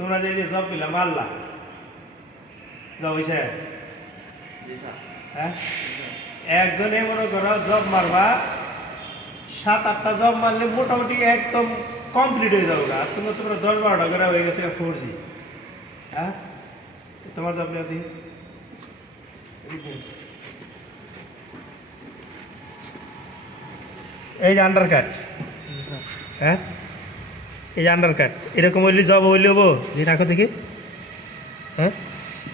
তোমরা যে যে জব পেলা মারলা জব হয়েছে হ্যাঁ একজনে মনে করো জব মারবা 7-8টা জব মারলে মোটামুটি একদম কমপ্লিট হয়ে যাবে আর তোমরা 10-12টা করে হয়ে গেছে 4G হ্যাঁ তোমার জব নেই এই যে আন্ডার কাট হ্যাঁ এই যে আন্ডার কাট এরকম হইলে জব হইলে হবো যে রাখো দেখি হ্যাঁ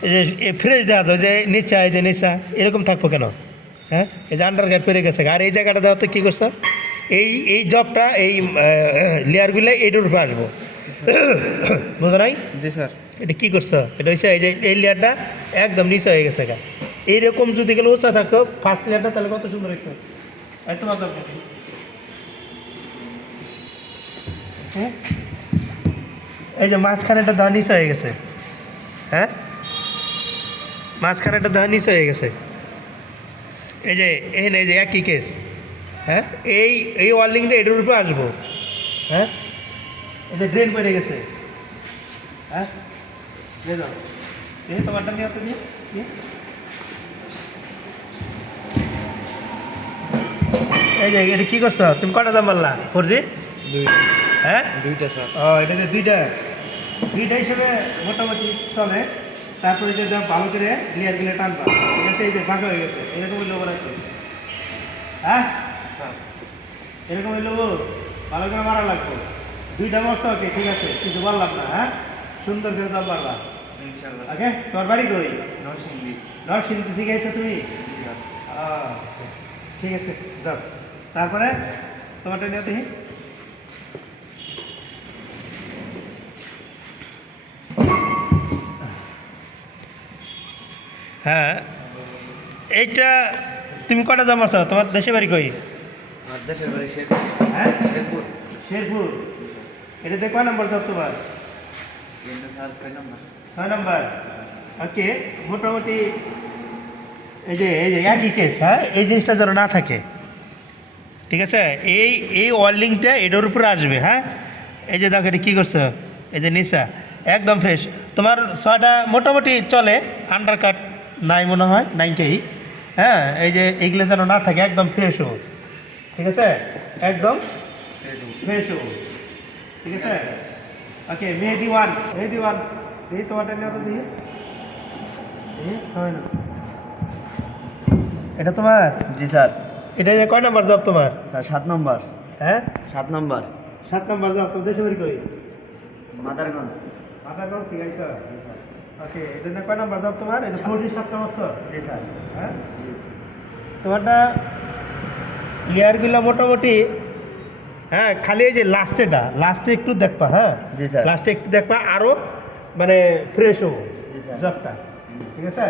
এই যে ফ্রেশ দেওয়া যায় যে নিচা এই যে নিচা এরকম থাকবো কেন হ্যাঁ এই যে আন্ডার কাট পেরে গেছে আর এই জায়গাটা দেওয়াতে কী করছো এই জবটা এই লেয়ারগুলো এইটার উপরে আসবো বুঝো নাই জি স্যার এটা কী করছো এটা হচ্ছে এই যে এই লেয়ারটা একদম নিচে হয়ে গেছে গা এইরকম যদি গেলে উঁচা থাকতো ফার্স্ট লেয়ারটা তাহলে কত সুন্দর একটু এই তোমার জব হ্যাঁ এই যে মাঝখানেটা দেওয়া নিচে হয়ে গেছে হ্যাঁ মাঝখানেটা দেওয়া নিচে হয়ে গেছে এই যে এই যে একই কেস হ্যাঁ এই ওয়ার্লিংটা এটার উপরে আসবো হ্যাঁ এই যে ড্রেন পড়ে গেছে হ্যাঁ দিয়ে দাও দিয়ে তোমারটা নিয়ে হতে দিয়ে এই যে এটা কী করছো তুমি কটা দাম মারলা 4G দুইটা হ্যাঁ দুইটা স্যার ও এটা যে দুইটা হিসেবে মোটামুটি চলে তারপরে যে যা ভালো করে লেয়ারগুলো টানবা ঠিক আছে এই যে ফাঁকা হয়ে গেছে এরকম হইলে ওরা হ্যাঁ স্যার এরকম হইলে ভালো করে মারা লাগবে দুইটা মারছো ওকে ঠিক আছে কিছু বললাম না হ্যাঁ সুন্দর করে দাম পারবা ইনশাআল্লাহ ওকে তোমার বাড়ি কই নরসিংদী নরসিংদী থেকে এসে তুমি ঠিক আছে যাও তারপরে তোমারটা নিয়ে দেখি হ্যাঁ এইটা তুমি কটা জামা আছো তোমার দেশে বাড়ি কই আমার দেশের বাড়ি শেরপুর হ্যাঁ শেরপুর শেরপুর এটাতে কয় নম্বর জব তোমার কিন্তু স্যার 6 নম্বর 6 নম্বর ওকে মোটামুটি এই যে একই কেস হ্যাঁ এই জিনিসটা যেন না থাকে ঠিক আছে এই ওয়ার্লিংটা এটার উপরে আসবে হ্যাঁ এই যে দেখো এটা কী করছো এই যে নিচা একদম ফ্রেশ তোমার 6টা মোটামুটি চলে আন্ডার কাট নাই মনে হয় 98 হ্যাঁ এই যে এইগুলো যেন না থাকে একদম ফ্রেশ হোক ঠিক আছে একদম ফ্রেশ হোক ঠিক আছে ওকে মেহেদি ওয়ান এই তোমারটা নিয়ে তো দিয়ে এটা তোমার জি স্যার এটা যে কয় নাম্বার জব তোমার স্যার 7 নম্বর হ্যাঁ 7 নম্বর 7 নাম্বার জব তোমার দেশে বাড়ি কই মাদারগঞ্জ মাদারগঞ্জ ঠিক আছে ওকে এটা না কয় নাম্বার জব তোমার এটা 4G 7 নম্বর জি স্যার হ্যাঁ তোমারটা লেয়ারগুলো মোটামুটি হ্যাঁ খালি এই যে লাস্টে একটু দেখবা হ্যাঁ জি স্যার লাস্টে একটু দেখবা আরও মানে ফ্রেশ হবো জি স্যার জবটা ঠিক আছে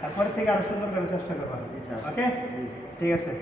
তারপরে থেকে আরও সুন্দর করার চেষ্টা করবা জি স্যার ওকে ঠিক আছে